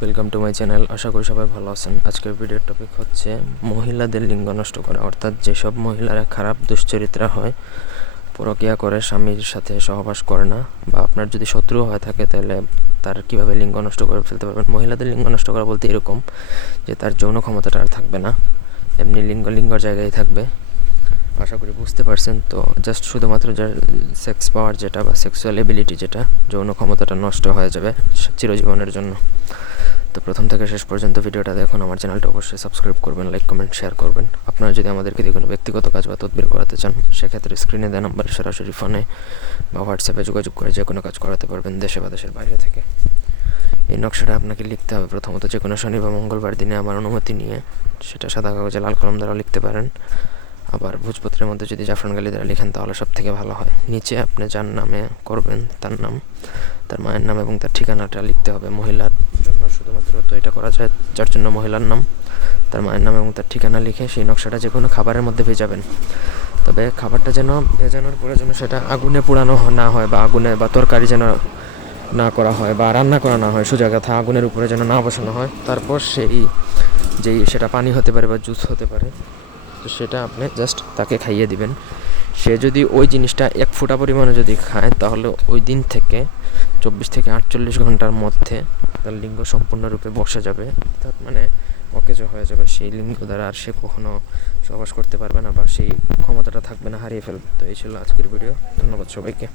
Welcome to my channel আশা করি সবাই ভালো আছেন। আজকের ভিডিওর টপিক হচ্ছে মহিলাদের লিঙ্গ নষ্ট করা। অর্থাৎ যেসব মহিলারা খারাপ দুশ্চরিত্রা হয়, পরকিয়া করে, স্বামীর সাথে সহবাস করে না বা আপনার যদি শত্রু হয়ে থাকে, তাহলে তার কীভাবে লিঙ্গ নষ্ট করে ফেলতে পারবেন? মহিলাদের লিঙ্গ নষ্ট করা বলতে এরকম যে তার যৌন ক্ষমতাটা আর থাকবে না। এমনি লিঙ্গ, লিঙ্গর জায়গায় থাকবে। আশা করি বুঝতে পারছেন। তো জাস্ট শুধুমাত্র যার সেক্স পাওয়ার যেটা বা সেক্সুয়াল এবিলিটি যেটা, যৌন ক্ষমতাটা নষ্ট হয়ে যাবে চিরজীবনের জন্য। তো প্রথম থেকে শেষ পর্যন্ত ভিডিওটা দেখুন, আমার চ্যানেলটা অবশ্যই সাবস্ক্রাইব করবেন লাইক কমেন্ট শেয়ার করবেন। আপনারা যদি আমাদেরকে দিয়ে কোনো ব্যক্তিগত কাজ বা তদবির করাতে চান, সেক্ষেত্রে স্ক্রিনে দেওয়া নাম্বারে সরাসরি ফোনে বা হোয়াটসঅ্যাপে যোগাযোগ করে যে কোনো কাজ করাতে পারবেন দেশে বা দেশের বাইরে থেকে। এই নকশাটা আপনাকে লিখতে হবে। প্রথমত যে কোনো শনি বা মঙ্গলবার দিনে আমার অনুমতি নিয়ে সেটা সাদা কাগজে, লাল কলম দ্বারা লিখতে পারেন। আবার ভোজপত্রের মধ্যে যদি জাফরান গালি দ্বারা লিখেন, তাহলে সব থেকে ভালো হয়। নিচে আপনি যার নামে করবেন, তার নাম, তার মায়ের নাম এবং তার ঠিকানাটা লিখতে হবে মহিলার এটা করা যায়, যার জন্য মহিলার নাম, তার মায়ের নাম এবং তার ঠিকানা লিখে সেই নকশাটা যে কোনো খাবারের মধ্যে ভেজাবেন। তবে খাবারটা যেন ভেজানোর পরে যেন সেটা আগুনে পোড়ানো না হয় বা আগুনে বা তরকারি যেন না করা হয় বা রান্না করা না হয়, সোজা কথা, আগুনের উপরে যেন না বসানো হয়। তারপর সেই যেই সেটা পানি হতে পারে বা জুস হতে পারে, তো সেটা আপনি জাস্ট তাকে খাইয়ে দিবেন। সে যদি ওই জিনিসটা এক ফোঁটা পরিমাণে যদি খায়, তাহলে ওই দিন থেকে চব্বিশ থেকে আটচল্লিশ ঘণ্টার মধ্যে তার লিঙ্গ সম্পূর্ণরূপে বসে যাবে। অর্থাৎ মানে অকেজ হয়ে যাবে। সেই লিঙ্গ দ্বারা আর সে কখনো সহবাস করতে পারবে না বা সেই ক্ষমতাটা থাকবে না, হারিয়ে ফেলবে। তো এই ছিল আজকের ভিডিও। ধন্যবাদ সবাইকে।